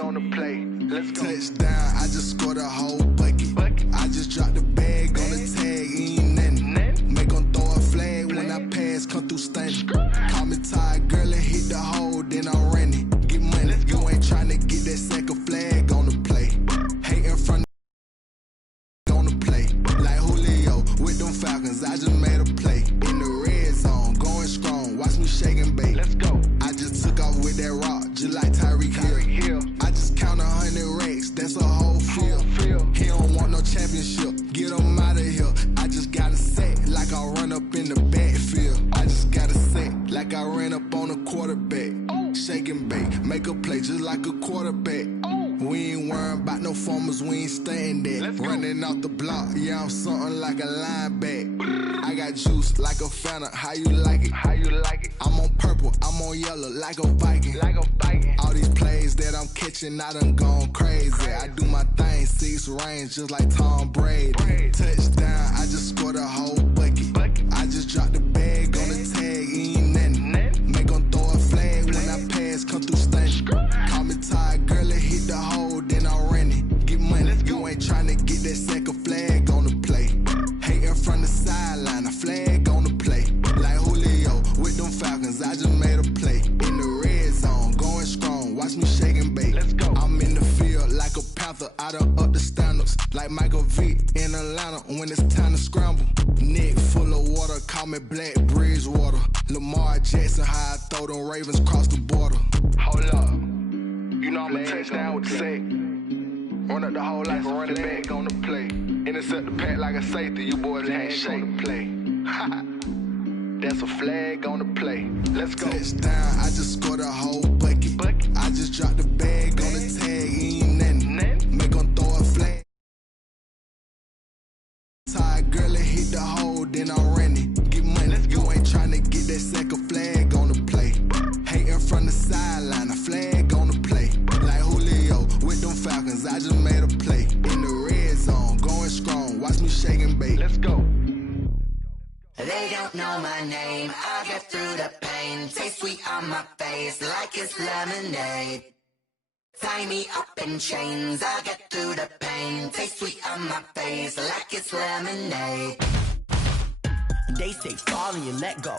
on the plate. Let's go. Touchdown, I just scored a whole bucket. I just dropped the bag on the tag, ain't nothing. Make 'em throw a flag when I pass, come through stunning. Call me tired, girl, and hit the hole, then I'm running. Get money, you ain't tryna get that second flag on the play. Hating from on the play. Like Julio with them Falcons, I just made a play. In the red zone, going strong, watch me shake and bake. Let's go. I just took off with that rock, just like Tyreek Hill. I just count 100 racks, that's a whole field. He don't want no championship, get him out of here. I just got a set, like I run up in the backfield. I just got a set, like I ran up on a quarterback. Shake and bake, make a play just like a quarterback. We ain't worrying about no formers, we ain't staying there. Running off the block, yeah, I'm something like a linebacker. I got juice like a Fanta, how you like it? How you like it? I'm on purple, I'm on yellow, like a Viking. Like a Viking. All these plays that I'm catching, I done gone crazy. I do my thing, 6 range, just like Tom Brady. Touchdown, I just scored a whole bucket. I just dropped the bag on the tag, ain't nothing. Make 'em throw a flag when I pass, come through stunning. Call me tired, girl, and hit the hole, then I'm running. Get money, you ain't tryna get that second flag on the play. Hating from the sideline, a flag on the play. Like Julio with them Falcons, I just made a play. In the red zone, going strong, watch me shake and bake. Let's go. I'm in the field like a Panther, I done up the standards. Like Michael Vick in Atlanta when it's time to scramble. Neck full of water, call me Black Bridgewater. Lamar Jackson, how I throw them Ravens cross the border. Hold up. You know I'm a touchdown with the sack. Run up the hole like a running back on the play. Intercept the pack like a safety, you boys can't shake on the play. That's a flag on the play. Let's go. Touchdown, I just scored a whole bucket. I just dropped the bag on the tag, ain't nothing. Make 'em throw a flag. Tired, girl, and hit the hole, then I'm running. Get money, you ain't tryna get that second flag on the play. Hating from the sideline, a flag on the play. Like Julio with them Falcons, I just made a play. In the red zone, going strong, watch me shake and bake. Let's go. They don't know my name, I get through the pain. Taste sweet on my face like it's lemonade. Tie me up in chains, I get through the pain. Taste sweet on my face like it's lemonade. They say fall and you let go,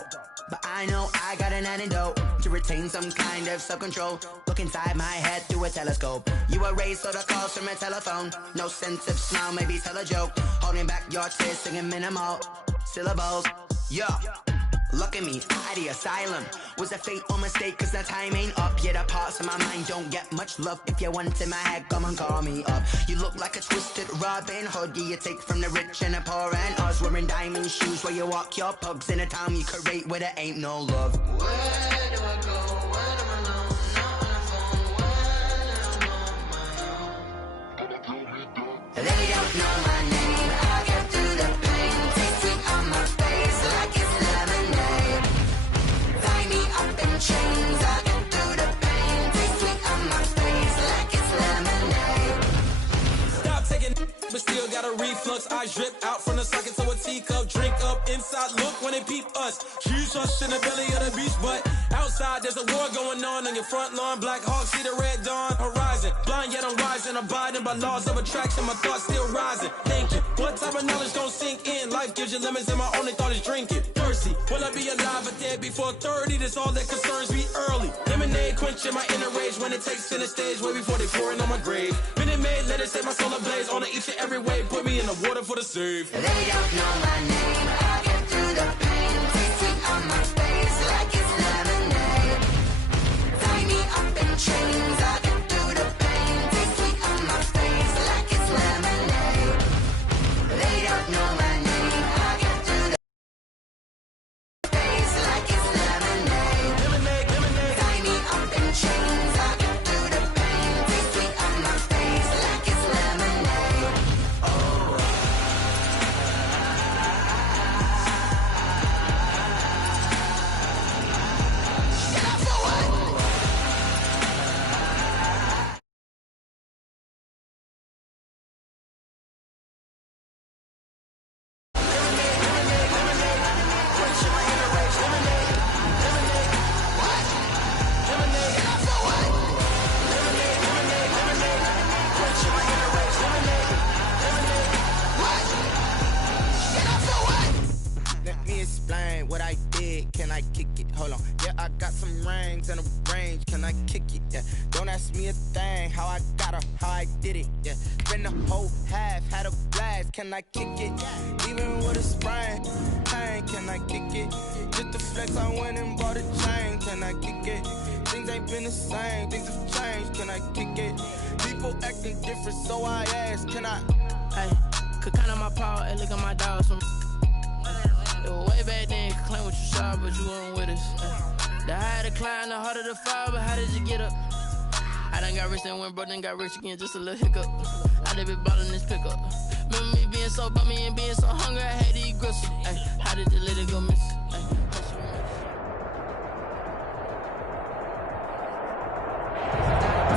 but I know I got an antidote to retain some kind of self-control. Look inside my head through a telescope. You erase all the calls from a telephone. No sense of smile, maybe tell a joke. Holding back your tears, singing minimal syllables. Yeah, look at me, out the asylum. Was a fate or mistake, cause the time ain't up. Yet the parts of my mind don't get much love. If you want in my head, come and call me up. You look like a twisted Robin Hood. Yeah, you take from the rich and the poor and us. Wearing diamond shoes where you walk your pugs in a town you create where there ain't no love. Where do I go? When I'm alone, not on the phone. When I'm on my own. They don't know my name, I get through the pain. Taste sweet on my face like it's lemonade. Tie me up in chains, I get through the pain. Taste sweet on my face like it's lemonade. Stop taking but still got a reflux. I drip out from the socket to a teacup. Drink up inside, look when they peep us. Choose us in the belly of the beast, but outside there's a war going on your front lawn. Black Hawk, see the red dawn horizon. Blind yet I'm rising, abiding by laws of attraction. My thoughts still rising, thinking what type of knowledge gon' sink in? Life gives you limits and my only thought is drinking. Thirsty, will I be alive or dead before 30? That's all that concerns me early. Lemonade quenching my inner rage when it takes center stage way before they pouring on my grave. Minute Maid, let it set my soul ablaze on each and every way. Put me in the water for the save. They don't know my name, I get through the pain. Taste sweet on my face like it's lemonade. Tie me up in chains, I get through the pain. Taste sweet on my face like it's lemonade. They don't know my name, I get through the face like it's lemonade. Tie me up in chains, I get through the pain. Taste sweet on my face like it's lemonade. got some rings and a range, can I kick it? Yeah, don't ask me a thing, how I got her, how I did it. Yeah, spend the whole half, had a blast, can I kick it? Even with a sprain, pain, can I kick it? Just to flex, I went and bought a chain, can I kick it? Things ain't been the same, things have changed, can I kick it? People acting different, so I ask, can I? Hey, could count on my power, hey, look at my dogs from. It was way back then, you could claim what you saw, but you weren't with us. The higher the climb, the harder the fall, but how did you get up? I done got rich and went broke, then got rich again, just a little hiccup. I done been ballin' this pickup. Remember me being so bummy and being so hungry, I had to eat gristle. Ay, how did the little go miss? Ay,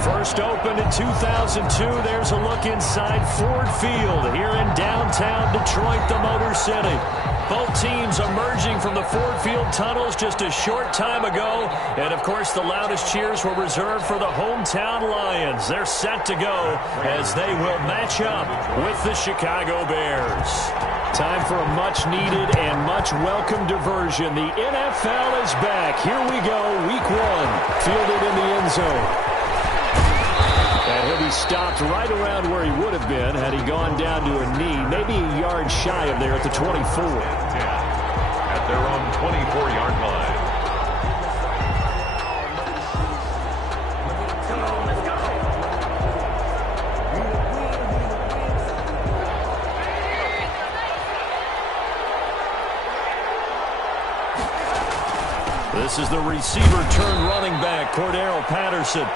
First opened in 2002. There's a look inside Ford Field here in downtown Detroit, the Motor City. Both teams emerging from the Ford Field tunnels just a short time ago. And, of course, the loudest cheers were reserved for the hometown Lions. They're set to go as they will match up with the Chicago Bears. Time for a much-needed and much-welcome diversion. The NFL is back. Here we go, Week 1, fielded in the end zone. And he'll be stopped right around where he would have been had he gone down to a knee, maybe a yard shy of there at the 24. At their own 24-yard line. This is the receiver turned running back, Cordero Patterson.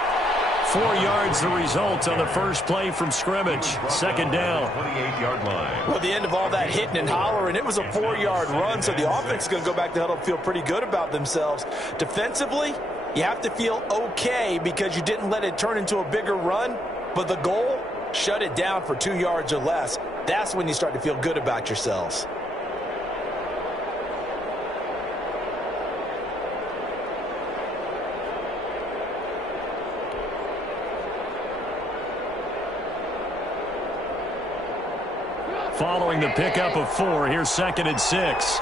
4 yards the result on the first play from scrimmage. Second down. 28-yard line. Well, the end of all that hitting and hollering, it was a 4-yard run, so the offense is going to go back to huddle and feel pretty good about themselves. Defensively, you have to feel okay because you didn't let it turn into a bigger run, but the goal, shut it down for 2 yards or less. That's when you start to feel good about yourselves. Following the pickup of 4, here's 2nd and 6.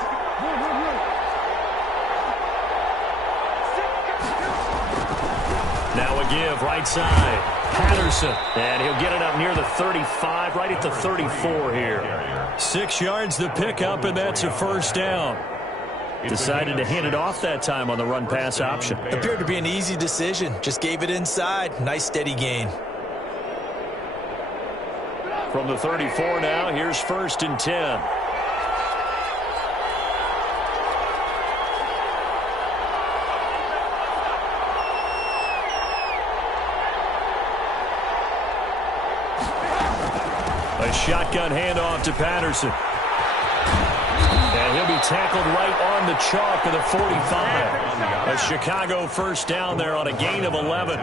Now a give, right side. Patterson, and he'll get it up near the 35, right at the 34 here. 6 yards the pickup, and that's a first down. Decided to hand it off that time on the run-pass option. Appeared to be an easy decision. Just gave it inside. Nice steady gain. From the 34 now, here's 1st and 10. A shotgun handoff to Patterson. And he'll be tackled right on the chalk of the 45. A Chicago first down there on a gain of 11.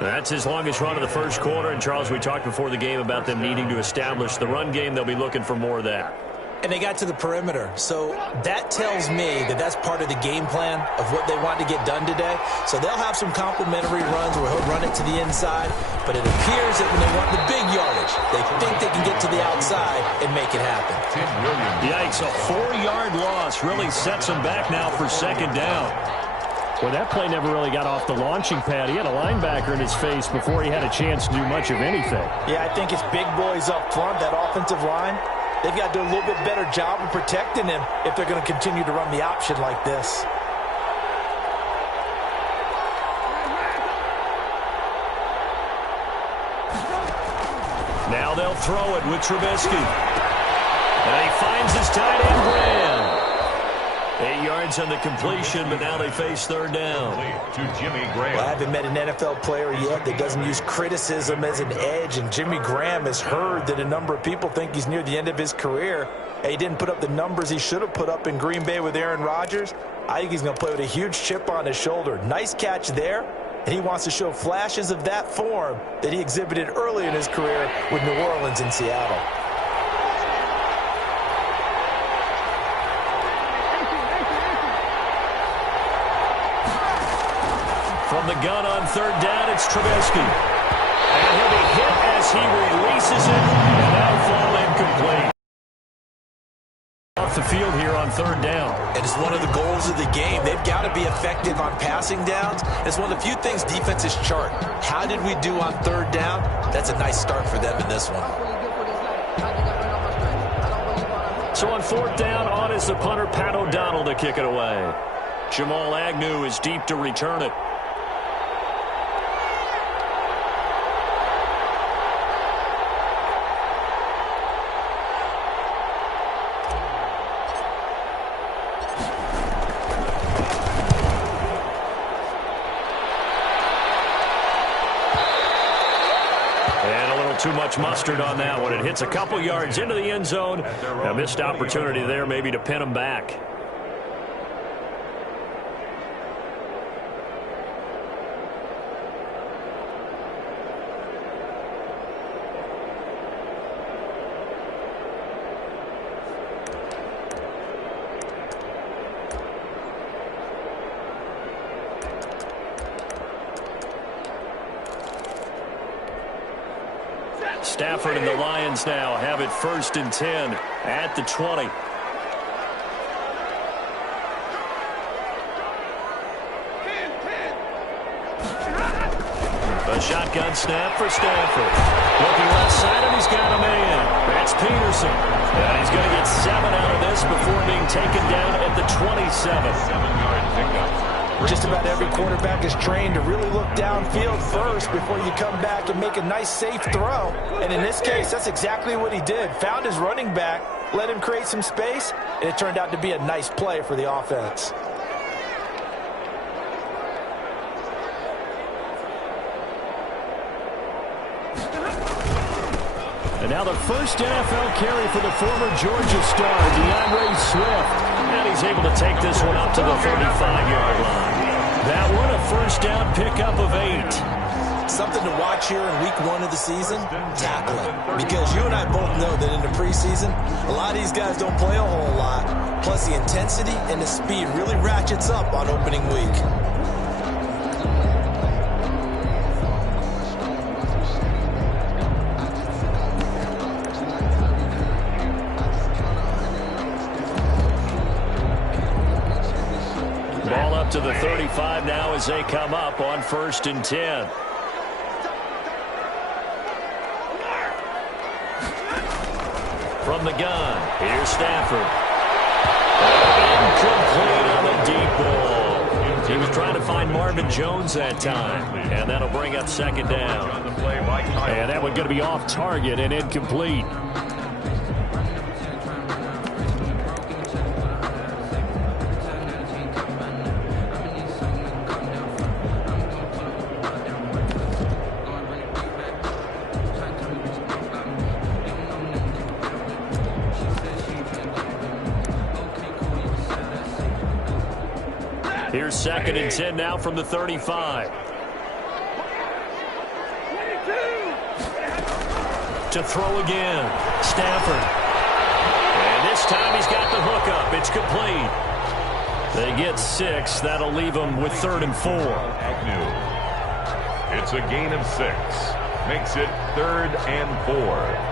That's his longest run of the first quarter. And, Charles, we talked before the game about them needing to establish the run game. They'll be looking for more of that. And they got to the perimeter. So that tells me that that's part of the game plan of what they want to get done today. So they'll have some complementary runs where he'll run it to the inside. But it appears that when they want the big yardage, they think they can get to the outside and make it happen. Yikes, a 4-yard loss really sets them back now for 2nd down. Well, that play never really got off the launching pad. He had a linebacker in his face before he had a chance to do much of anything. Yeah, I think it's big boys up front, that offensive line. They've got to do a little bit better job of protecting him if they're going to continue to run the option like this. Now they'll throw it with Trubisky. And he finds his tight end, Graham. 8 yards on the completion, but now they face 3rd down. To Jimmy Graham. Well, I haven't met an NFL player yet that doesn't use criticism as an edge, and Jimmy Graham has heard that a number of people think he's near the end of his career. He didn't put up the numbers he should have put up in Green Bay with Aaron Rodgers. I think he's going to play with a huge chip on his shoulder. Nice catch there, and he wants to show flashes of that form that he exhibited early in his career with New Orleans and Seattle. From the gun on 3rd down, it's Trubisky. And he'll be hit as he releases it, and that'll fall incomplete. Off the field here on third down. And it's one of the goals of the game. They've got to be effective on passing downs. It's one of the few things defenses chart. How did we do on third down? That's a nice start for them in this one. So on fourth down, on is the punter, Pat O'Donnell, to kick it away. Jamal Agnew is deep to return it. Too much mustard on that one. It hits a couple yards into the end zone. A missed opportunity there maybe to pin him back. Stafford and the Lions now have it 1st and 10 at the 20. A shotgun snap for Stafford. Looking left side, and he's got a man. That's Peterson. And he's going to get 7 out of this before being taken down at the 27. 7-yard pickup. Just about every quarterback is trained to really look downfield first before you come back and make a nice, safe throw. And in this case, that's exactly what he did. Found his running back, let him create some space, and it turned out to be a nice play for the offense. And now the first NFL carry for the former Georgia star, DeAndre Swift. And he's able to take this one up to the 35-yard line. That one, a first down pickup of 8. Something to watch here in week 1 of the season, tackling. Because you and I both know that in the preseason, a lot of these guys don't play a whole lot. Plus the intensity and the speed really ratchets up on opening week. To the 35 now as they come up on 1st and 10. From the gun, here's Stafford. Incomplete on a deep ball. He was trying to find Marvin Jones that time, and that'll bring up 2nd down. And that one going to be off target and incomplete. Here's 2nd and 10 now from the 35. To throw again, Stafford. And this time he's got the hookup. It's complete. They get 6. That'll leave them with 3rd and 4. Agnew. It's a gain of 6. Makes it 3rd and 4.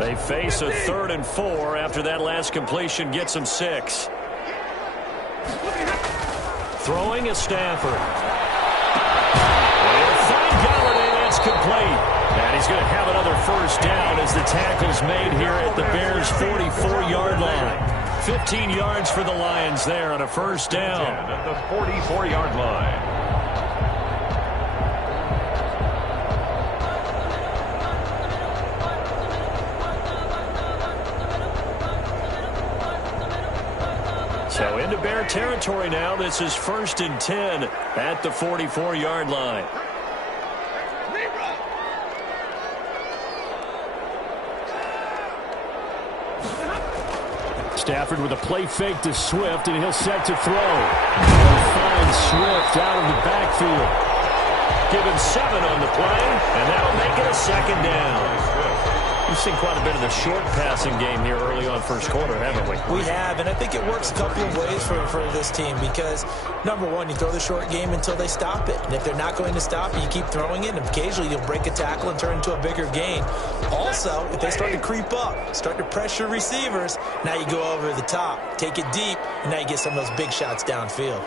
They face a 3rd and 4 after that last completion gets them 6. Throwing is Stafford. And thank Galladay, that's complete. And he's going to have another first down as the tackle's made here at the Bears' 44-yard line. 15 yards for the Lions there on a first down. At the 44-yard line. So into Bear territory now. This is 1st and 10 at the 44-yard line. Stafford with a play fake to Swift, and he'll set to throw. He'll find Swift out of the backfield. Give him 7 on the play, and that'll make it a 2nd down. We've seen quite a bit of the short passing game here early on first quarter, haven't we? We have, and I think it works a couple of ways for this team because, number one, you throw the short game until they stop it. And if they're not going to stop it, you keep throwing it, and occasionally you'll break a tackle and turn into a bigger gain. Also, if they start to creep up, start to pressure receivers, now you go over the top, take it deep, and now you get some of those big shots downfield.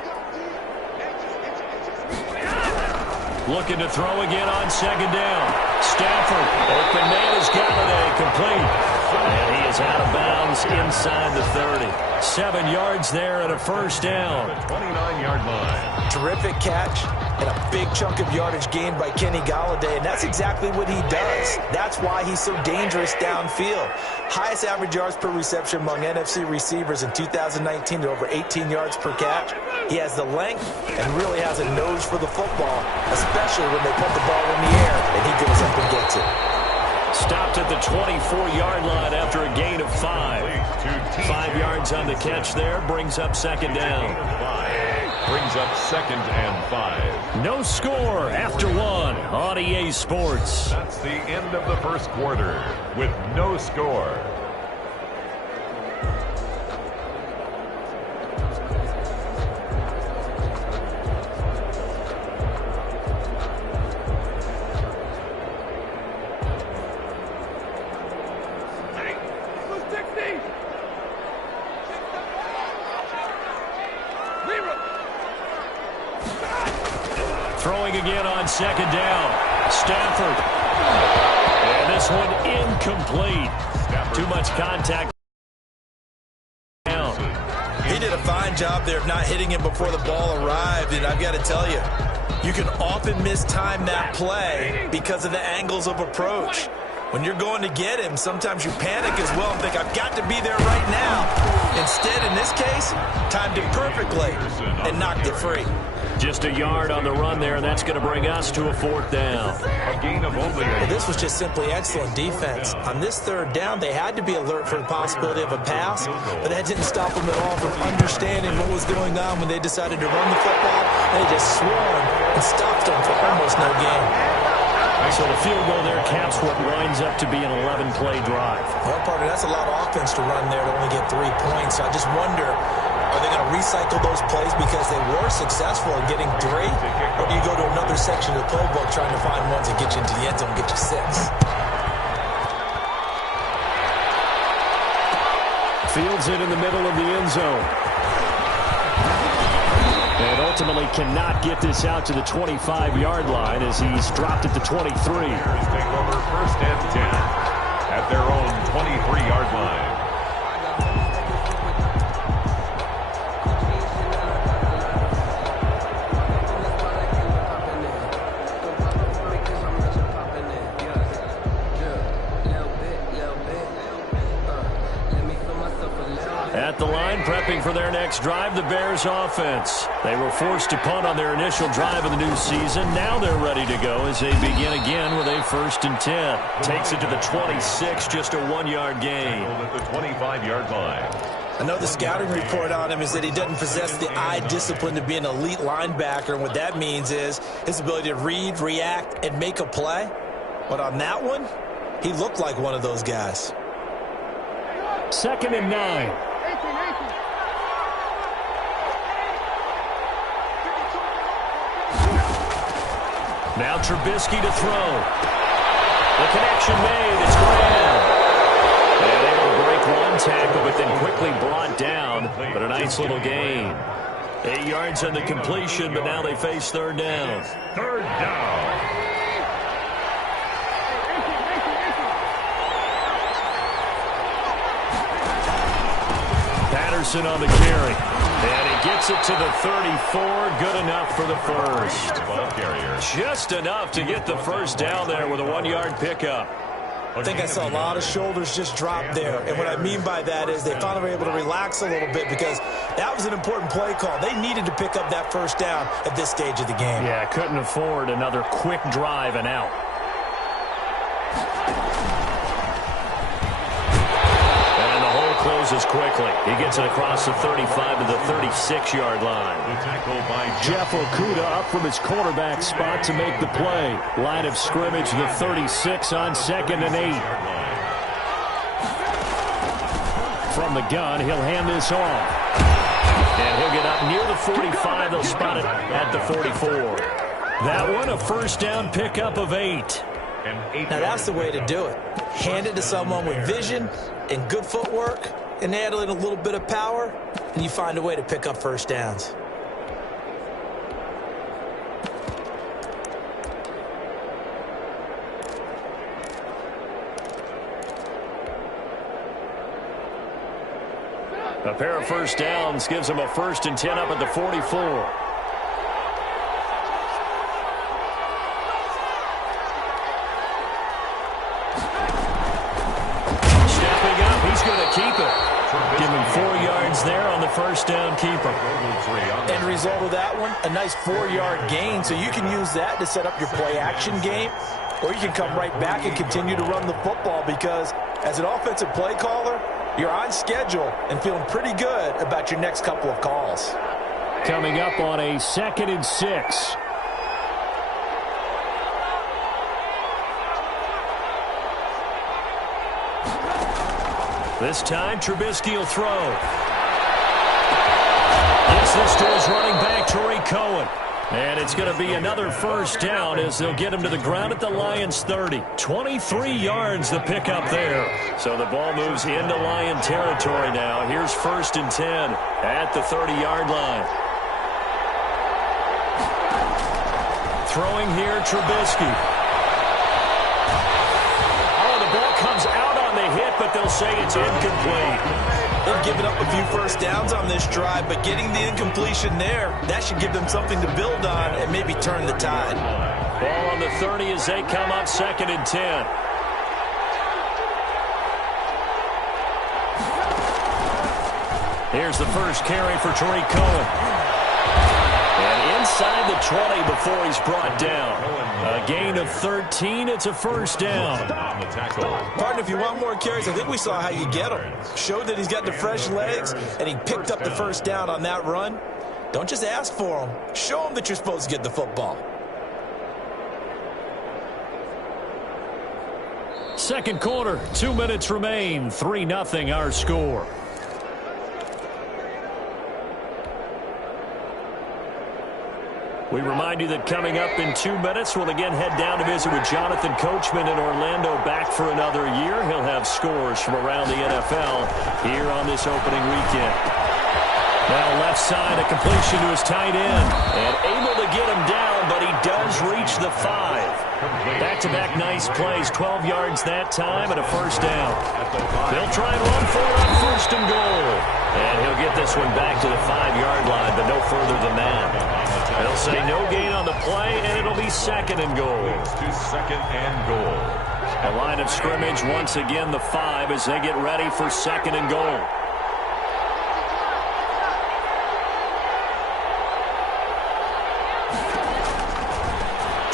Looking to throw again on second down. Stafford, open man is Galladay, complete. And he is out of bounds inside the 30. 7 yards there and a first down. 29-yard line. Terrific catch and a big chunk of yardage gained by Kenny Galladay, and that's exactly what he does. That's why he's so dangerous downfield. Highest average yards per reception among NFC receivers in 2019 at over 18 yards per catch. He has the length and really has a nose for the football, especially when they put the ball in the air and he goes up and gets it. Stopped at the 24-yard line after a gain of 5. 5 yards on the catch there, brings up second down. Brings up second and 5. No score after 1 on EA Sports. That's the end of the first quarter with no score. Throwing again on second down. Stafford. And this one incomplete. Too much contact. He did a fine job there of not hitting him before the ball arrived, and I've got to tell you, you can often mistime that play because of the angles of approach. When you're going to get him, sometimes you panic as well and think, I've got to be there right now. Instead, in this case, timed it perfectly and knocked it free. Just a yard on the run there, and that's going to bring us to a fourth down. A gain of only Well, this was just simply excellent defense. On this third down, they had to be alert for the possibility of a pass, but that didn't stop them at all from understanding what was going on when they decided to run the football. They just swarmed and stopped them for almost no gain. So the field goal there caps what winds up to be an 11-play drive. Well, partner, that's a lot of offense to run there to only get 3 points. So I just wonder, are they going to recycle those plays because they were successful in getting 3? Or do you go to another section of the playbook trying to find ones that get you into the end zone and get you 6? Fields it in the middle of the end zone. And ultimately cannot get this out to the 25-yard line as he's dropped at the 23. Take over first and 10 at their own 23-yard line. At the line, prepping for their next drive, the Bears offense. They were forced to punt on their initial drive of the new season. Now they're ready to go as they begin again with a 1st and 10. Takes it to the 26, just a 1-yard gain. At the 25-yard line. I know the scouting report on him is that he doesn't possess the eye discipline to be an elite linebacker, and what that means is his ability to read, react, and make a play. But on that one, he looked like one of those guys. 2nd and 9. Now Trubisky to throw. The connection made. It's Graham. And able to break one tackle, but then quickly brought down. But a nice little gain. 8 yards on the completion, but now they face 3rd down. 3rd down. Patterson on the carry. And he gets it to the 34. Good enough for the first. Just enough to get the first down there with a 1-yard pickup. I think I saw a lot of shoulders just drop there. And what I mean by that is they finally were able to relax a little bit because that was an important play call. They needed to pick up that first down at this stage of the game. Yeah, couldn't afford another quick drive and out. Closes quickly. He gets it across the 35 to the 36-yard line. Jeff Okudah up from his quarterback spot to make the play. Line of scrimmage, the 36 on 2nd and 8. from the gun. He'll hand this off. And he'll get up near the 45. They'll spot it at the 44. That one, a first down pickup of 8. Now that's the way to do it. Hand it to someone with vision and good footwork, and add in a little bit of power, and you find a way to pick up first downs. A pair of first downs gives them a 1st and 10 up at the 44. Keep it. Give him 4 yards there on the first down keeper. End result of that one, a nice 4-yard gain, so you can use that to set up your play-action game, or you can come right back and continue to run the football because as an offensive play caller, you're on schedule and feeling pretty good about your next couple of calls. Coming up on a 2nd and 6. This time, Trubisky will throw. Gets this to his running back, Tariq Cohen. And it's going to be another first down as they'll get him to the ground at the Lions' 30. 23 yards the pickup there. So the ball moves into Lion territory now. Here's 1st and 10 at the 30-yard line. Throwing here, Trubisky. Oh, the ball comes out on the hit, but they'll say it's incomplete. They've given up a few first downs on this drive, but getting the incompletion there, that should give them something to build on and maybe turn the tide. Ball on the 30 as they come up 2nd and 10. Here's the first carry for Tariq Cohen. And inside the 20 before he's brought down. A gain of 13. It's a first down. Partner, if you want more carries, I think we saw how you get them. Showed that he's got the fresh legs, and he picked up the first down on that run. Don't just ask for them. Show them that you're supposed to get the football. Second quarter, 2 minutes remain. 3-0 our score. We remind you that coming up in 2 minutes, we'll again head down to visit with Jonathan Coachman in Orlando, back for another year. He'll have scores from around the NFL here on this opening weekend. Now left side, a completion to his tight end. And able to get him down, but he does reach the 5. Back-to-back nice plays, 12 yards that time and a first down. They'll try and run for it on 1st and goal. And he'll get this one back to the 5-yard line, but no further than that. They'll say no gain on the play, and it'll be 2nd and goal. To 2nd and goal. A line of scrimmage, once again the 5 as they get ready for 2nd and goal.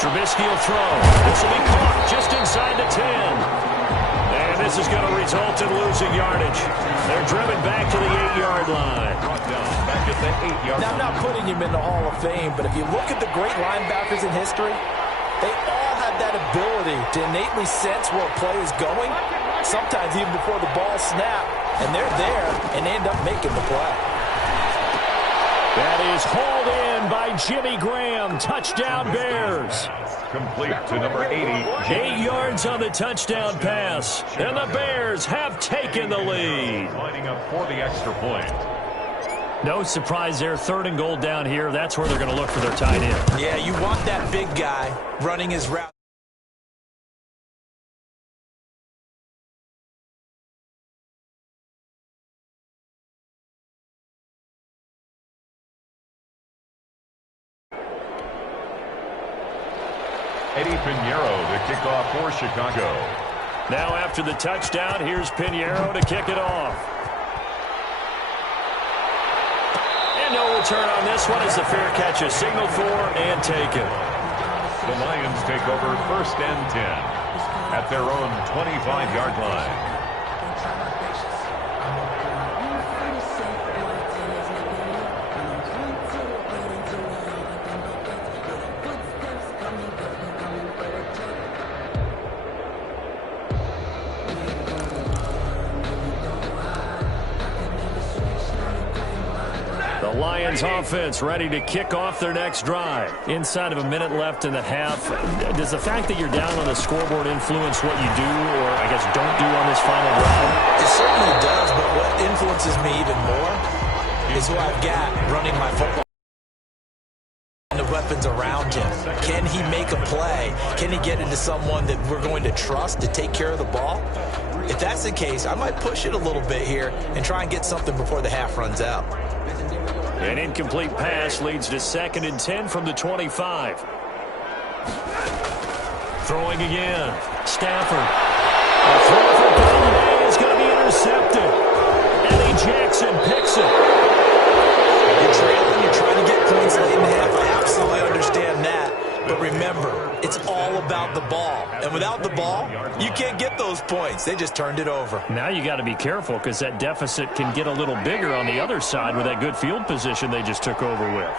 Trubisky will throw. This will be caught just inside the 10. And this is going to result in losing yardage. They're driven back to the 8-yard line. Back at the 8-yard line. Now, I'm not putting him in the Hall of Fame, but if you look at the great linebackers in history, they all have that ability to innately sense where a play is going, sometimes even before the ball snaps, and they're there and they end up making the play. That is hauled in by Jimmy Graham. Touchdown Bears. Complete to number 80. 8 yards on the touchdown pass. And the Bears have taken the lead. Lining up for the extra point. No surprise there. 3rd and goal down here. That's where they're going to look for their tight end. Yeah, you want that big guy running his route. Eddie Pinheiro to kick off for Chicago. Now after the touchdown, here's Pinheiro to kick it off. And no return on this one as the fair catch is signaled for and taken. The Lions take over 1st and 10 at their own 25-yard line. Lions offense ready to kick off their next drive. Inside of a minute left in the half, does the fact that you're down on the scoreboard influence what you do, or I guess don't do on this final drive? It certainly does, but what influences me even more is who I've got running my football. The weapons around him. Can he make a play? Can he get into someone that we're going to trust to take care of the ball? If that's the case, I might push it a little bit here and try and get something before the half runs out. An incomplete pass leads to 2nd and 10 from the 25. Throwing again. Stafford. A throw for Bellamy is going to be intercepted. Eddie Jackson picks it. You're trailing, you're trying to get points late in the half. I absolutely understand that. But remember, it's all about the ball. And without the ball, you can't get those points. They just turned it over. Now you got to be careful because that deficit can get a little bigger on the other side with that good field position they just took over with.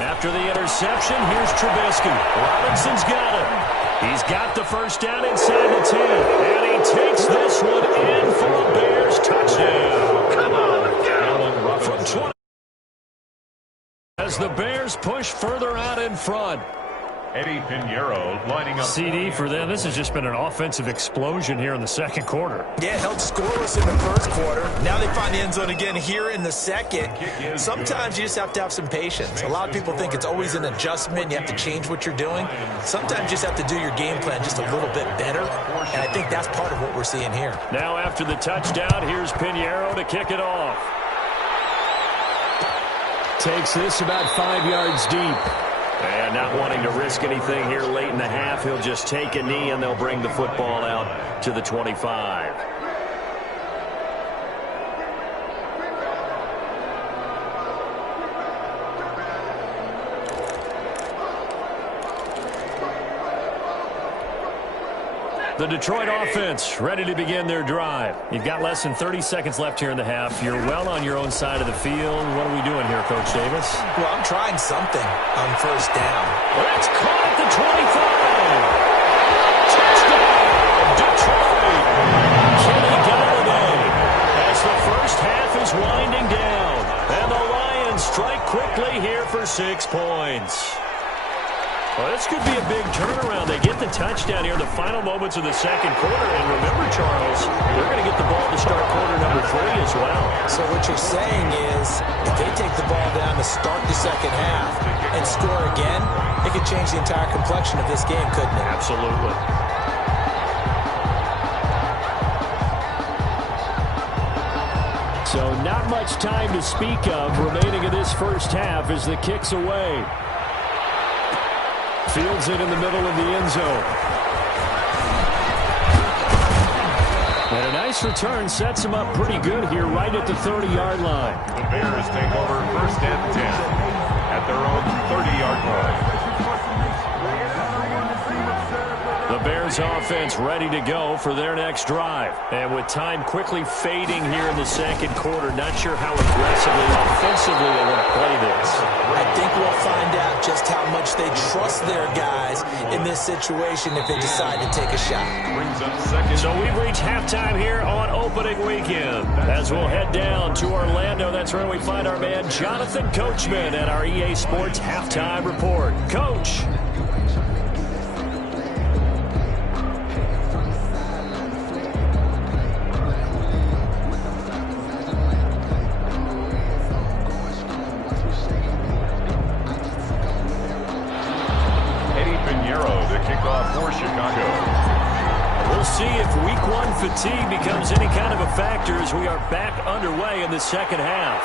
After the interception, here's Trubisky. Robinson's got it. He's got the first down inside the 10. And he takes this one in for a Bears touchdown. Come on. From 20. As the Bears push further out in front. Eddie Pinheiro lining up. CD for them. This has just been an offensive explosion here in the second quarter. Yeah, held scoreless in the first quarter. Now they find the end zone again here in the second. Sometimes you just have to have some patience. A lot of people think it's always an adjustment. You have to change what you're doing. Sometimes you just have to do your game plan just a little bit better. And I think that's part of what we're seeing here. Now after the touchdown, here's Pinheiro to kick it off. Takes this about 5 yards deep. And not wanting to risk anything here late in the half, he'll just take a knee and they'll bring the football out to the 25. The Detroit offense ready to begin their drive. You've got less than 30 seconds left here in the half. You're well on your own side of the field. What are we doing here, Coach Davis? Well, I'm trying something on first down. That's caught at the 25. Touchdown, Detroit. Kenny Galladay as the first half is winding down. And the Lions strike quickly here for 6 points. Well, this could be a big turnaround. They get the touchdown here in the final moments of the second quarter. And remember, Charles, they're going to get the ball to start quarter number 3 as well. So what you're saying is if they take the ball down to start the second half and score again, it could change the entire complexion of this game, couldn't it? Absolutely. So not much time to speak of remaining in this first half as the kick's away. Fields it in the middle of the end zone. And a nice return sets him up pretty good here right at the 30-yard line. The Bears take over 1st and 10 at their own 30-yard line. The Bears offense ready to go for their next drive. And with time quickly fading here in the second quarter, not sure how aggressively, offensively they want to play this. I think we'll find out just how much they trust their guys in this situation if they decide to take a shot. So we've reached halftime here on opening weekend. As we'll head down to Orlando, that's where we find our man Jonathan Coachman at our EA Sports Halftime Report. Coach. We'll see if week 1 fatigue becomes any kind of a factor as we are back underway in the second half.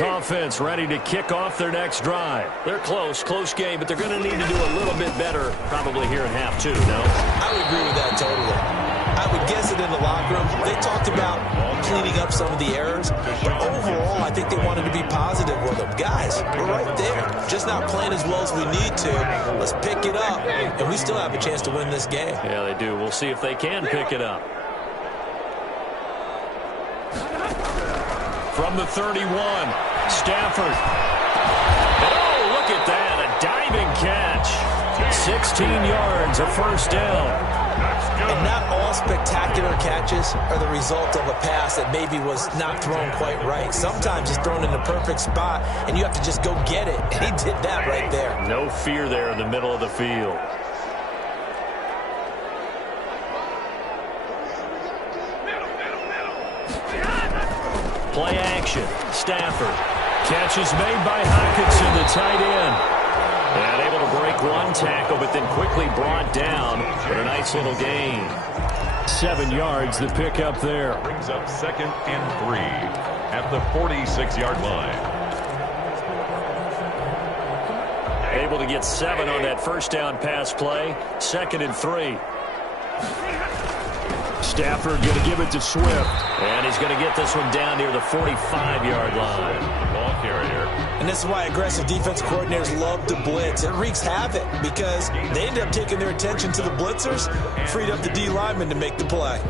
Offense ready to kick off their next drive. They're close game, but they're going to need to do a little bit better probably here in half 2, no? I would agree with that totally. I would guess that in the locker room, they talked about cleaning up some of the errors. But overall, I think they wanted to be positive with them. Guys, we're right there. Just not playing as well as we need to. Let's pick it up, and we still have a chance to win this game. Yeah, they do. We'll see if they can pick it up. From the 31, Stafford. Oh, look at that, a diving catch. 16 yards, a first down. And not all spectacular catches are the result of a pass that maybe was not thrown quite right. Sometimes it's thrown in the perfect spot, and you have to just go get it. And he did that right there. No fear there in the middle of the field. Play action. Stafford. Catch is made by Hockenson, the tight end. And able to break one tackle, but then quickly brought down. But a nice little gain. 7 yards, the pickup there. Brings up 2nd and 3 at the 46-yard line. Able to get 7 on that first down pass play. 2nd and 3. Stafford going to give it to Swift. And he's going to get this one down near the 45-yard line. Ball carrier. And this is why aggressive defense coordinators love to blitz. It wreaks havoc because they end up taking their attention to the blitzers, freed up the D lineman to make the play.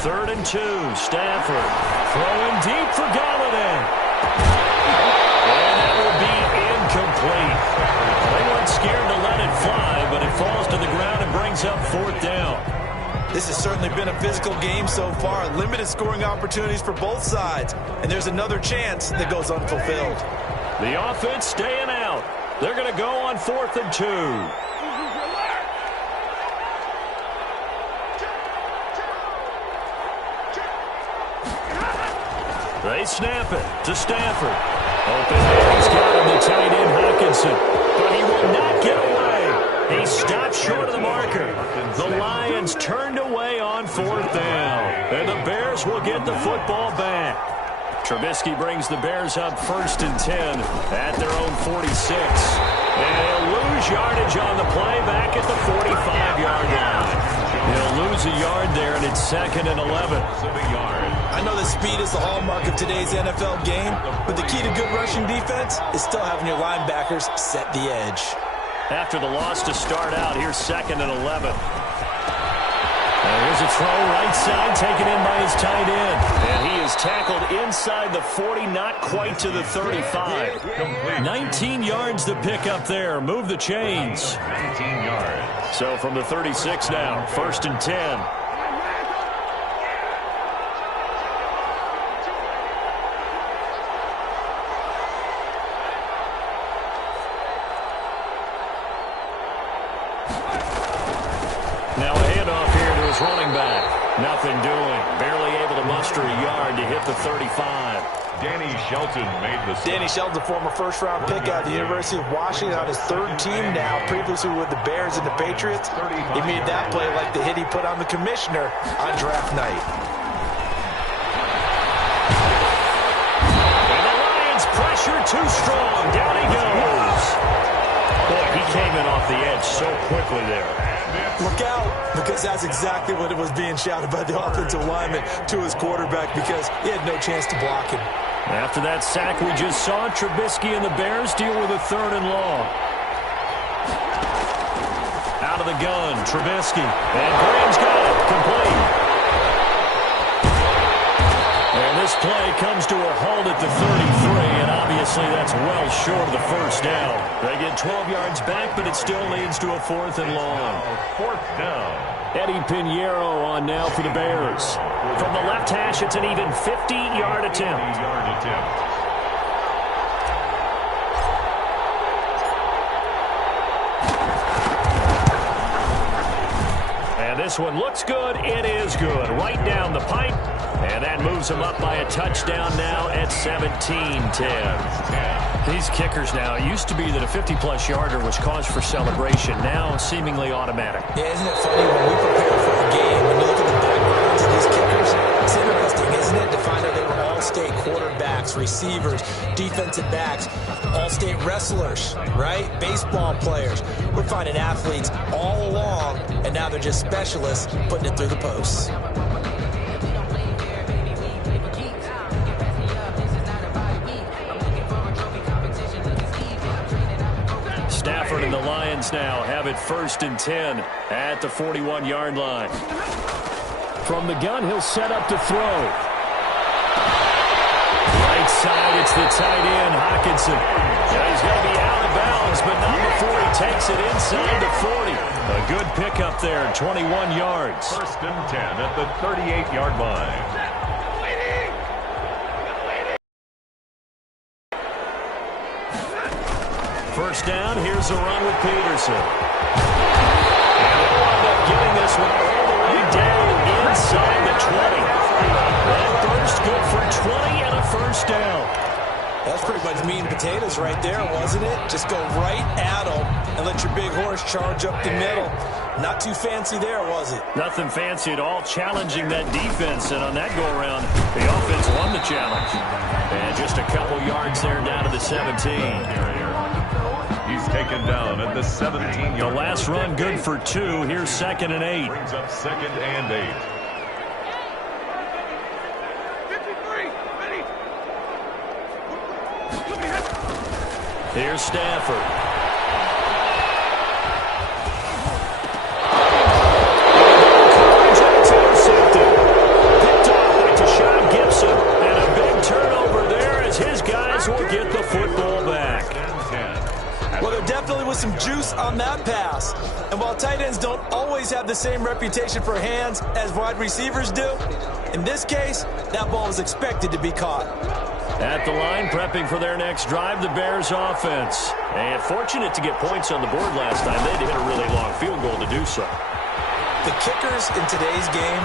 Third and 2, Stafford throwing deep for Galladay. And that will be incomplete. They weren't scared to let it fly, but it falls to the ground and brings up 4th down. This has certainly been a physical game so far. Limited scoring opportunities for both sides. And there's another chance that goes unfulfilled. The offense staying out. They're going to go on 4th and 2. They snap it to Stafford. Open man, he's got him, the tight end Hockenson. But he will not get away. He stopped short of the marker. The Lions turned away on 4th down. And the Bears will get the football back. Trubisky brings the Bears up 1st and 10 at their own 46. And he'll lose yardage on the play back at the 45-yard line. He'll lose a yard there, and it's 2nd and 11. I know that speed is the hallmark of today's NFL game, but the key to good rushing defense is still having your linebackers set the edge. After the loss to start out, here's 2nd and 11. And here's a throw right side taken in by his tight end. And he is tackled inside the 40, not quite to the 35. 19 yards to pick up there. Move the chains. 19 yards. So from the 36 now, 1st and 10. Now a handoff here to his running back. Nothing doing. Barely able to muster a yard to hit the 35. Danny Shelton made the stop. Danny Shelton, a former first-round pick out of the University of Washington, on his 3rd team now, previously with the Bears and the Patriots. He made that play like the hit he put on the commissioner on draft night. And the Lions pressure too strong. Down he goes. Boy, he came in off the edge so quickly there. Look out, because that's exactly what it was being shouted by the offensive lineman to his quarterback, because he had no chance to block him. After that sack we just saw, Trubisky and the Bears deal with a 3rd and long. Out of the gun, Trubisky. And Graham's got it. Complete. And this play comes to a halt at the 33, and obviously that's well short of the 1st down. They get 12 yards back, but it still leads to a 4th and long. 4th down. Eddie Pinheiro on now for the Bears. From the left hash, it's an even 50-yard attempt. 50-yard attempt. And this one looks good. It is good. Right down the pipe. And that moves him up by a touchdown now at 17-10. These kickers now, it used to be that a 50-plus yarder was cause for celebration. Now seemingly automatic. Yeah, isn't it funny when we prepare for a game, when you look at the backgrounds of the these kickers, it's interesting, isn't it, to find out they were all-state quarterbacks, receivers, defensive backs, all-state wrestlers, right? Baseball players. We're finding athletes all along, and now they're just specialists putting it through the posts. Stafford and the Lions now have it 1st and 10 at the 41-yard line. From the gun, he'll set up to throw. Right side, it's the tight end, Hockenson. Now he's going to be out of bounds, but not before he takes it inside the 40. A good pickup there, 21 yards. 1st and 10 at the 38-yard line. First down, here's a run with Peterson. And they'll wind up getting this one all the way down inside the 20. That burst good for 20 and a first down. That's pretty much meat and potatoes right there, wasn't it? Just go right at them and let your big horse charge up the middle. Not too fancy there, was it? Nothing fancy at all, challenging that defense. And on that go-around, the offense won the challenge. And just a couple yards there down to the 17. He's taken down at the 17-yard line. The last run good for 2. Here's 2nd and 8. Brings up 2nd and 8. Here's Stafford. Picked off by Tashawn Gibson. And a big turnover there as his guys will get the football back. Well, there definitely was some juice on that pass. And while tight ends don't always have the same reputation for hands as wide receivers do, in this case, that ball was expected to be caught. At the line, prepping for their next drive, the Bears offense. And fortunate to get points on the board last time. They had to hit a really long field goal to do so. The kickers in today's game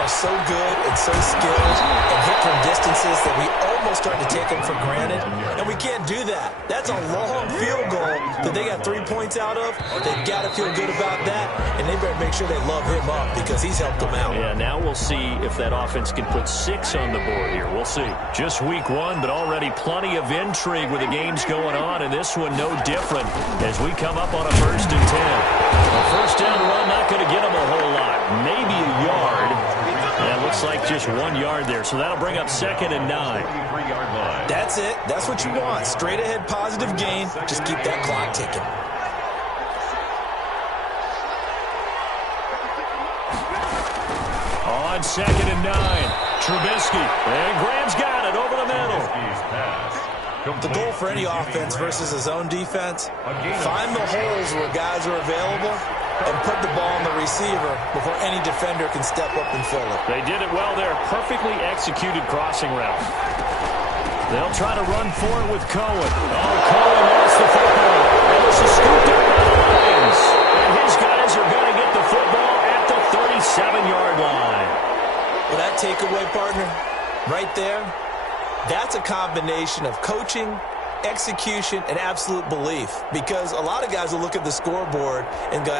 are so good and so skilled and hit from distances that we almost start to take them for granted, and we can't do that. That's a long field goal that they got 3 points out of. They've got to feel good about that, and they better make sure they love him up because he's helped them out. Yeah, now we'll see if that offense can put 6 on the board here. We'll see. Just week 1, but already plenty of intrigue with the games going on, and this one no different as we come up on a 1st and 10. A first down run not going to get them a whole lot. Maybe a yard. And it looks like just 1 yard there, so that'll bring up 2nd and 9. That's it. That's what you want. Straight ahead positive gain. Just keep that clock ticking. On 2nd and 9, Trubisky. And Graham's got it over the middle. The goal for any offense versus a zone defense, find the holes where guys are available and put the ball on the receiver before any defender can step up and fill it. They did it well there. Perfectly executed crossing route. They'll try to run for it with Cohen. Oh, Cohen lost the football. And this is scooped up by the Lions. And his guys are going to get the football at the 37-yard line. Well, that takeaway, partner, right there, that's a combination of coaching, execution, and absolute belief. Because a lot of guys will look at the scoreboard and go,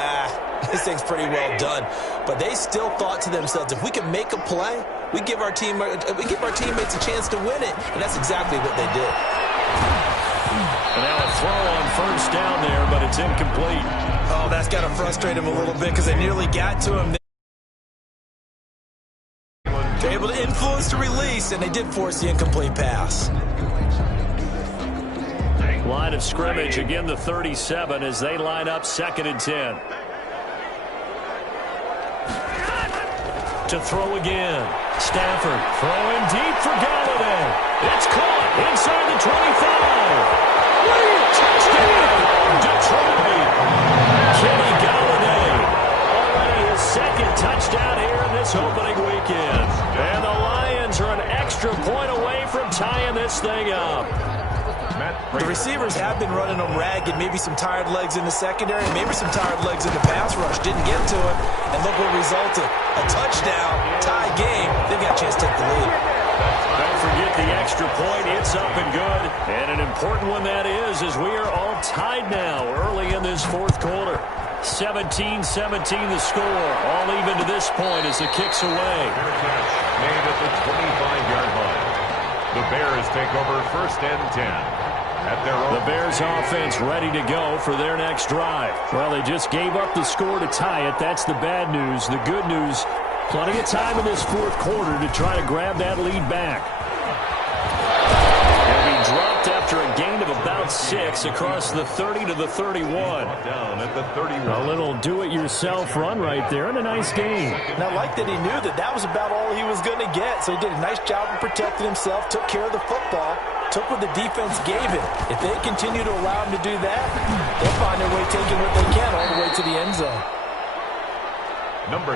this thing's pretty well done. But they still thought to themselves, if we can make a play, we give our teammates a chance to win it. And that's exactly what they did. And now a throw on first down there, but it's incomplete. Oh, that's got to frustrate him a little bit because they nearly got to him. They're able to influence the release, and they did force the incomplete pass. Line of scrimmage, again the 37 as they line up 2nd and 10. To throw again. Stafford throwing deep for Galladay. It's caught inside the 25. Touchdown, Detroit. Kenny Galladay. Already his 2nd touchdown here in this opening weekend. And the Lions are an extra point away from tying this thing up. The receivers have been running them ragged. Maybe some tired legs in the secondary, maybe some tired legs in the pass rush. Didn't get to it, and look what resulted. A touchdown, tie game. They've got a chance to take the lead. Don't forget the extra point. It's up and good. And an important one that is, as we are all tied now early in this 4th quarter. 17-17 the score. All even to this point as the kick's away. Made at the 25-yard line. The Bears take over 1st and 10. At their own. The Bears offense ready to go for their next drive. Well, they just gave up the score to tie it. That's the bad news. The good news, plenty of time in this fourth quarter to try to grab that lead back. They'll be dropped after a gain of about 6 across the 30 to the 31. Down at the 31. A little do-it-yourself run right there and a nice game. And I like that he knew that that was about all he was going to get. So he did a nice job of protecting himself, took care of the football, took what the defense gave him. If they continue to allow him to do that, they'll find their way taking what they can all the way to the end zone.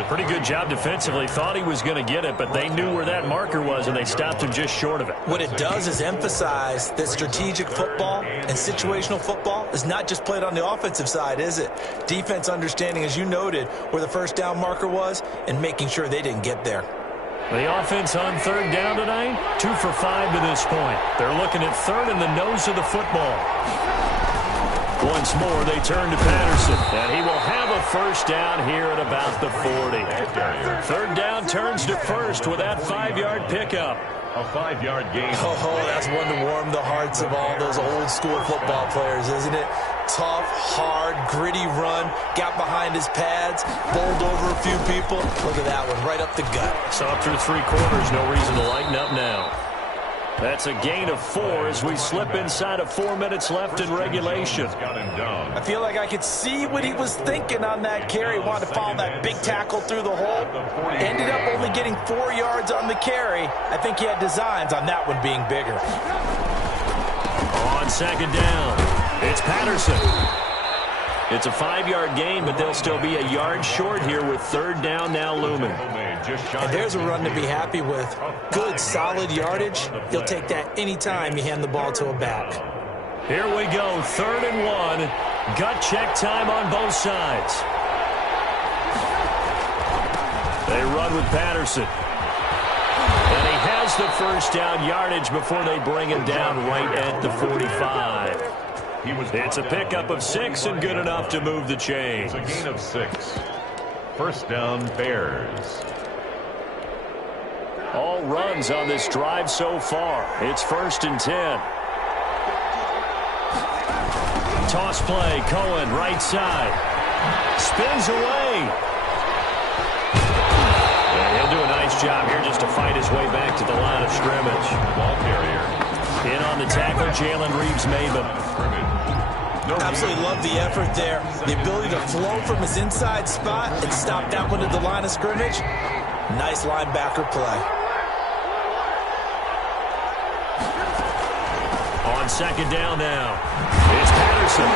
Pretty good job defensively. Thought he was going to get it, but they knew where that marker was, and they stopped him just short of it. What it does is emphasize that strategic football and situational football is not just played on the offensive side, is it? Defense understanding, as you noted, where the first down marker was and making sure they didn't get there. The offense on 3rd down tonight, 2 for 5 to this point. They're looking at 3rd in the nose of the football. Once more, they turn to Patterson, and he will have a first down here at about the 40. 3rd down turns to 1st with that 5-yard pickup. A 5-yard gain. Oh, that's one to warm the hearts of all those old-school football players, isn't it? Tough, hard, gritty run, got behind his pads, bowled over a few people. Look at that one, right up the gut. So through 3 quarters, no reason to lighten up now. That's a gain of 4 as we slip inside of 4 minutes left in regulation. I feel like I could see what he was thinking on that carry. Wanted to follow that big tackle through the hole. Ended up only getting 4 yards on the carry. I think he had designs on that one being bigger. On 2nd down, it's Patterson. It's a 5-yard gain, but they'll still be a yard short here with 3rd down now looming. And there's a run to be happy with. Good, solid yardage. You'll take that anytime you hand the ball to a back. Here we go, 3rd and 1. Gut check time on both sides. They run with Patterson. And he has the first down yardage before they bring him down right at the 45. It's a pickup of 6 and good enough to move the chains. It's a gain of 6. First down, Bears. All runs on this drive so far. It's 1st and 10. Toss play, Cohen, right side. Spins away. And he'll do a nice job here just to fight his way back to the line of scrimmage. Ball carrier. In on the tackle, Jalen Reeves-Maybin. Absolutely love the effort there. The ability to flow from his inside spot and stop that one at the line of scrimmage. Nice linebacker play. On 2nd down now, it's Patterson.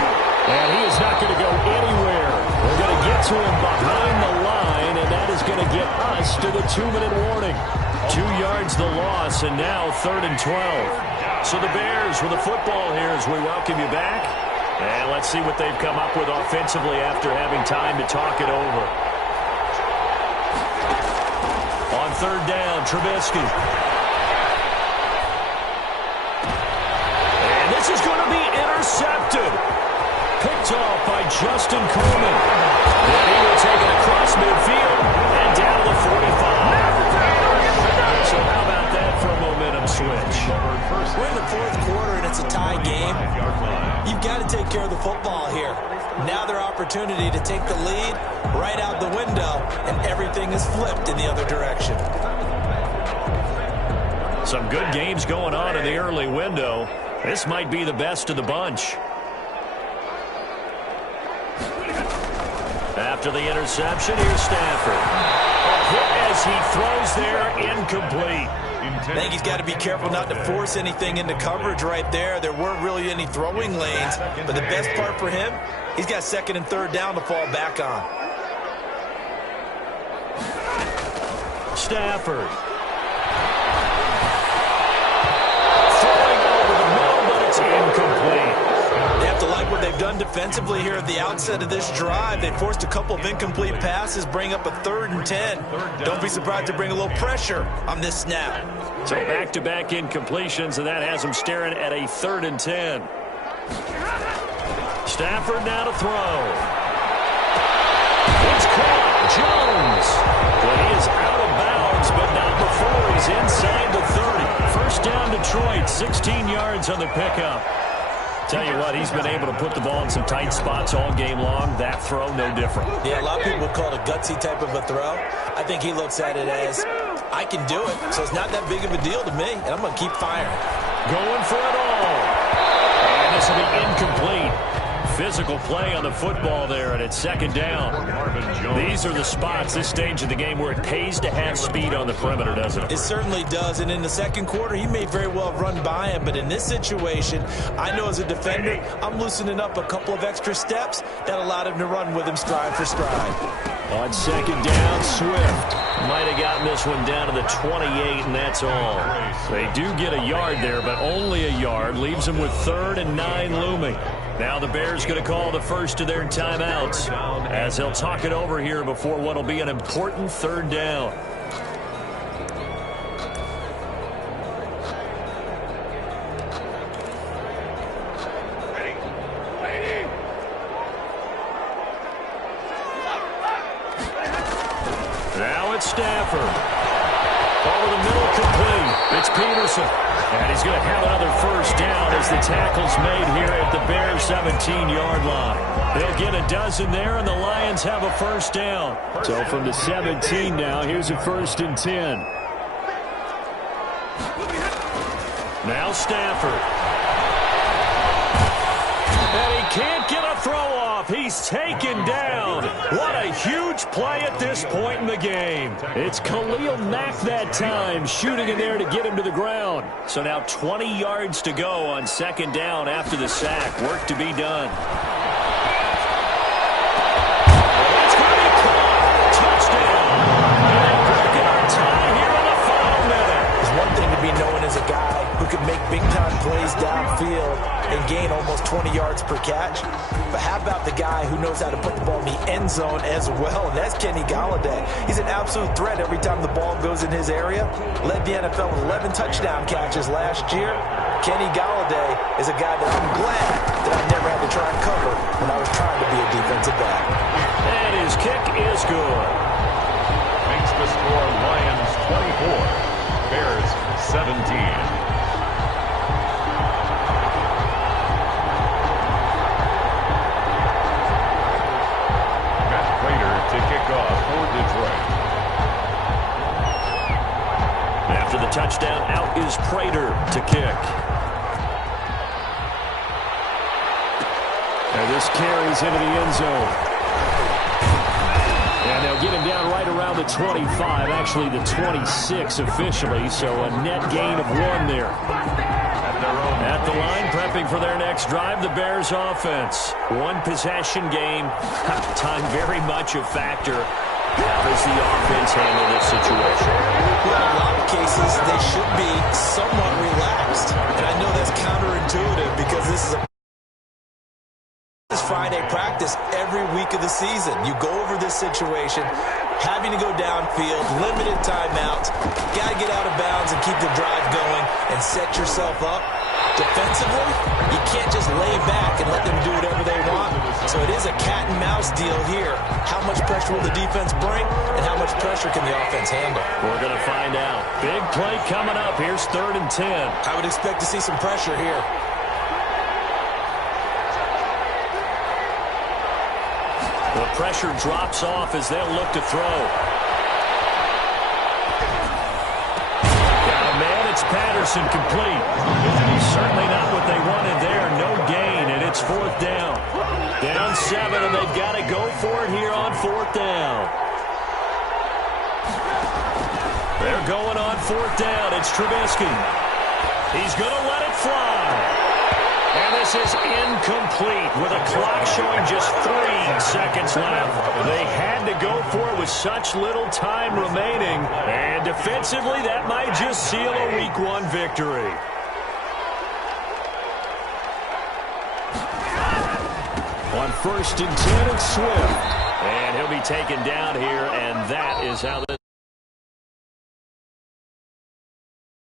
And he is not going to go anywhere. We're going to get to him behind the line, and that is going to get us to the 2-minute warning. 2 yards the loss, and now 3rd and 12. So the Bears with the football here as we welcome you back. And let's see what they've come up with offensively after having time to talk it over. On 3rd down, Trubisky. And this is going to be intercepted. Picked off by Justin Coleman. And he will take it across midfield and down to the 45. So how about that for a momentum switch? We're in the 4th quarter and it's a tie game. You've got to take care of the football here. Now their opportunity to take the lead right out the window, and everything is flipped in the other direction. Some good games going on in the early window. This might be the best of the bunch. After the interception, here's Stafford. A hit as he throws there, incomplete. I think he's got to be careful not to force anything into coverage right there. There weren't really any throwing lanes, but the best part for him, he's got 2nd and 3rd down to fall back on. Stafford. Throwing over the middle, but it's incomplete. They have to like what they've done defensively here at the outset of this drive. They forced a couple of incomplete passes, bring up a 3rd and 10. Don't be surprised to bring a little pressure on this snap. So back-to-back incompletions, and that has them staring at a 3rd and 10. Stafford now to throw. He's inside the 30. First down Detroit, 16 yards on the pickup. Tell you what, he's been able to put the ball in some tight spots all game long. That throw, no different. Yeah, a lot of people would call it a gutsy type of a throw. I think he looks at it as, I can do it, so it's not that big of a deal to me, and I'm going to keep firing. Going for it all. And this will be incomplete. Physical play on the football there, and it's second down. These are the spots, this stage of the game, where it pays to have speed on the perimeter, doesn't it? It certainly does, and in the second quarter, he may very well have run by him, but in this situation, I know as a defender, I'm loosening up a couple of extra steps that allowed him to run with him stride for stride. On second down, Swift might have gotten this one down to the 28, and that's all. They do get a yard there, but only a yard. Leaves them with 3rd and 9 looming. Now the Bears going to call the first of their timeouts as they'll talk it over here before what will be an important 3rd down. Now it's Stafford. Over the middle, complete. It's Peterson. And he's going to have another first down as the tackle's made here at the Bears' 17-yard line. They'll get a dozen there, and the Lions have a first down. So from the 17 now, here's a 1st and 10. Now Stafford. And he can't get a throw off. He's taken down. What a huge play at this point in the game. It's Khalil Mack that time, shooting in there to get him to the ground. So now 20 yards to go on second down after the sack. Work to be done. That's going to be caught. Touchdown. And breaking our tie here in the final minute. There's one thing to be known as a guy who can make big-time plays downfield and gain almost 20 yards per catch. But how about the guy who knows how to put the ball in the end zone as well, and that's Kenny Golladay. He's an absolute threat every time the ball goes in his area. Led the NFL with 11 touchdown catches last year. Kenny Golladay is a guy that I'm glad that I never had to try and cover when I was trying to be a defensive back. And his kick is good. Makes the score Lions 24, Bears 17. To kick off for Detroit. After the touchdown, out is Prater to kick. And this carries into the end zone. And they'll get him down right around the 25, actually the 26 officially, so a net gain of 1 there. At the line, prepping for their next drive, the Bears offense. 1 possession game. Time very much a factor. How does the offense handle this situation? Well, in a lot of cases, they should be somewhat relaxed. And I know that's counterintuitive because this is Friday practice every week of the season. You go over this situation, having to go downfield, limited timeouts, got to get out of bounds and keep the drive going and set yourself up. Defensively, you can't just lay back and let them do whatever they want. So it is a cat and mouse deal here. How much pressure will the defense bring and how much pressure can the offense handle? We're going to find out. Big play coming up. Here's 3rd and 10. I would expect to see some pressure here. The pressure drops off as they'll look to throw. Got a man, it's Patterson, complete. Certainly not what they wanted there. No gain, and it's 4th down. Down 7, and they've got to go for it here on 4th down. They're going on 4th down. It's Trubisky. He's going to let it fly. And this is incomplete with a clock showing just 3 seconds left. They had to go for it with such little time remaining. And defensively, that might just seal a Week 1 victory. On 1st and 10, it's Swift. And he'll be taken down here, and that is how this